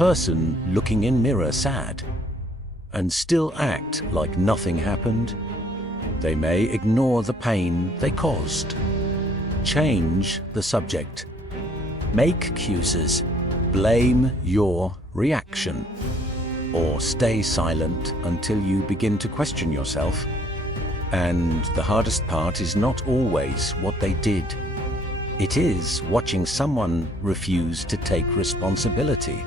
person looking in mirror sad and still act like nothing happened. They may ignore the pain they caused, change the subject, make excuses, blame your reaction, or stay silent until you begin to question yourself. And the hardest part is not always what they did. It is watching someone refuse to take responsibility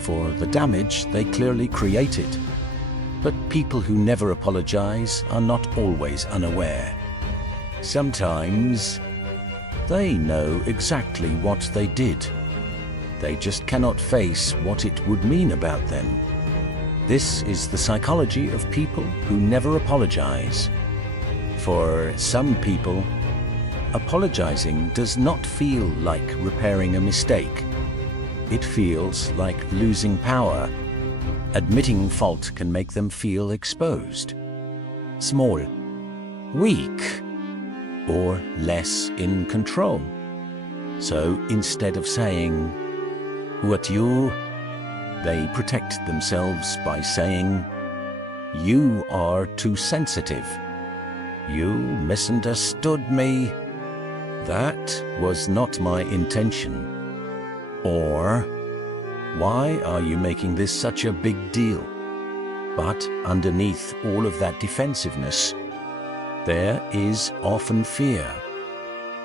for the damage they clearly created. But people who never apologize are not always unaware. Sometimes they know exactly what they did. They just cannot face what it would mean about them. This is the psychology of people who never apologize. For some people, apologizing does not feel like repairing a mistake. It feels like losing power. Admitting fault can make them feel exposed, small, weak, or less in control. So instead of saying, "What you?" they protect themselves by saying, "You are too sensitive. You misunderstood me. That was not my intention." Or, "Why are you making this such a big deal?" But underneath all of that defensiveness, there is often fear.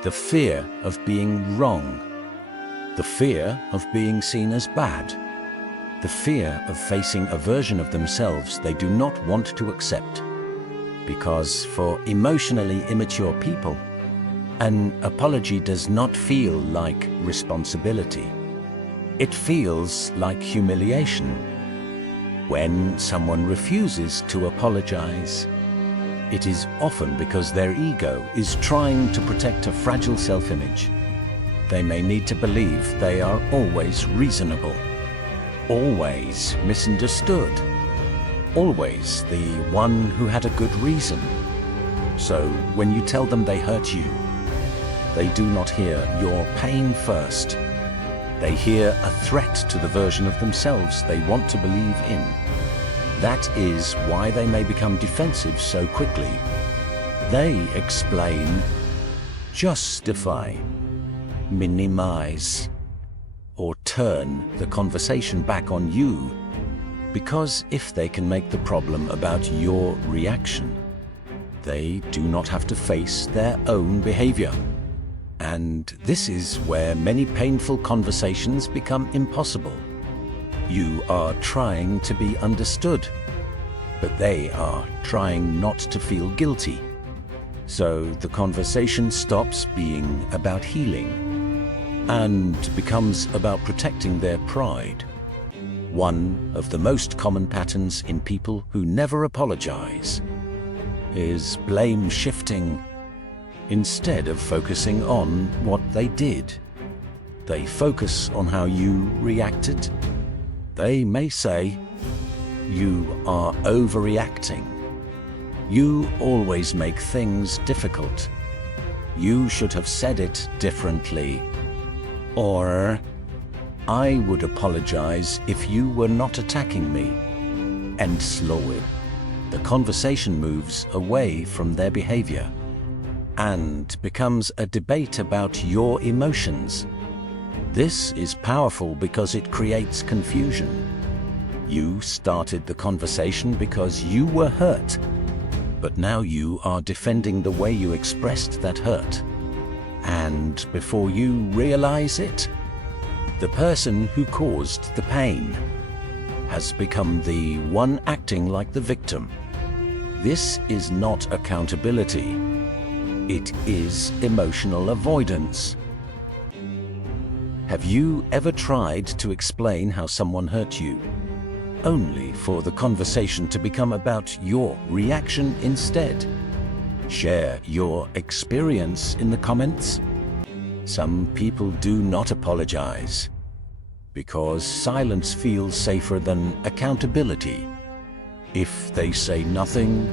The fear of being wrong. The fear of being seen as bad. The fear of facing a version of themselves they do not want to accept. Because for emotionally immature people, an apology does not feel like responsibility. It feels like humiliation. When someone refuses to apologize, it is often because their ego is trying to protect a fragile self-image. They may need to believe they are always reasonable, always misunderstood, always the one who had a good reason. So when you tell them they hurt you, they do not hear your pain first. They hear a threat to the version of themselves they want to believe in. That is why they may become defensive so quickly. They explain, justify, minimize, or turn the conversation back on you, because if they can make the problem about your reaction, they do not have to face their own behavior. And this is where many painful conversations become impossible. You are trying to be understood, but they are trying not to feel guilty. So the conversation stops being about healing and becomes about protecting their pride. One of the most common patterns in people who never apologize is blame shifting. Instead of focusing on what they did, they focus on how you reacted. They may say, "You are overreacting. You always make things difficult. You should have said it differently." Or, "I would apologize if you were not attacking me." And slowly, the conversation moves away from their behavior and becomes a debate about your emotions. This is powerful because it creates confusion. You started the conversation because you were hurt, but now you are defending the way you expressed that hurt. And before you realize it, the person who caused the pain has become the one acting like the victim. This is not accountability. It is emotional avoidance. Have you ever tried to explain how someone hurt you, only for the conversation to become about your reaction instead? Share your experience in the comments. Some people do not apologize because silence feels safer than accountability. If they say nothing,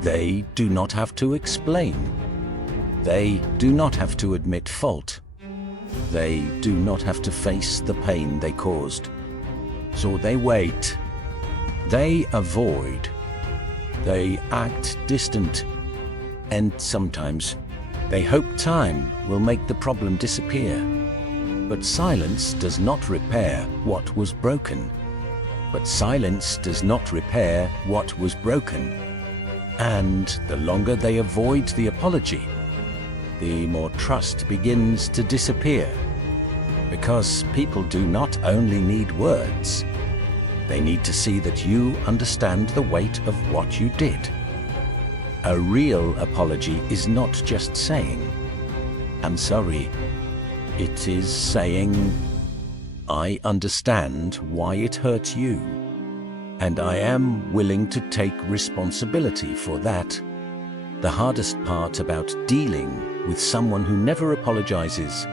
they do not have to explain. They do not have to admit fault. They do not have to face the pain they caused. So they wait. They avoid. They act distant. And sometimes they hope time will make the problem disappear. But silence does not repair what was broken. But silence does not repair what was broken. And the longer they avoid the apology, the more trust begins to disappear. Because people do not only need words, they need to see that you understand the weight of what you did. A real apology is not just saying, "I'm sorry." It is saying, "I understand why it hurt you, and I am willing to take responsibility for that." The hardest part about dealing with someone who never apologizes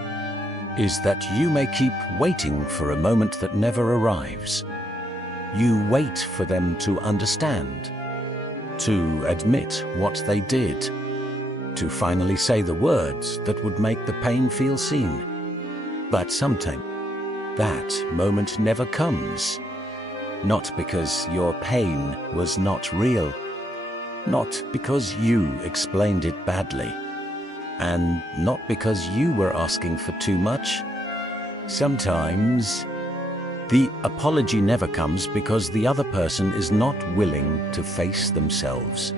is that you may keep waiting for a moment that never arrives. You wait for them to understand, to admit what they did, to finally say the words that would make the pain feel seen. But sometimes that moment never comes. Not because your pain was not real, not because you explained it badly, and not because you were asking for too much. Sometimes the apology never comes because the other person is not willing to face themselves.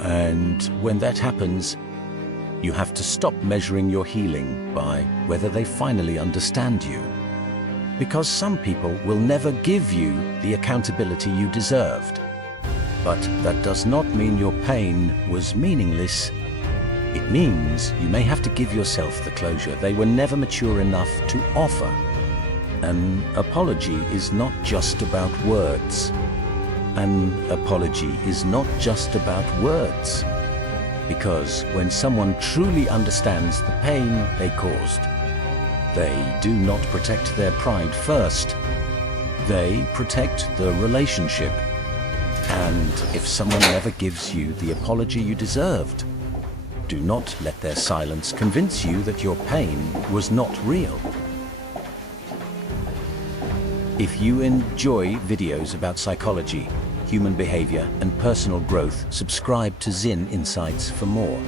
And when that happens, you have to stop measuring your healing by whether they finally understand you. Because some people will never give you the accountability you deserved. But that does not mean your pain was meaningless. It means you may have to give yourself the closure they were never mature enough to offer. An apology is not just about words. An apology is not just about words. Because when someone truly understands the pain they caused, they do not protect their pride first. They protect the relationship. And if someone never gives you the apology you deserved, do not let their silence convince you that your pain was not real. If you enjoy videos about psychology, human behavior, and personal growth, subscribe to Zin Insights for more.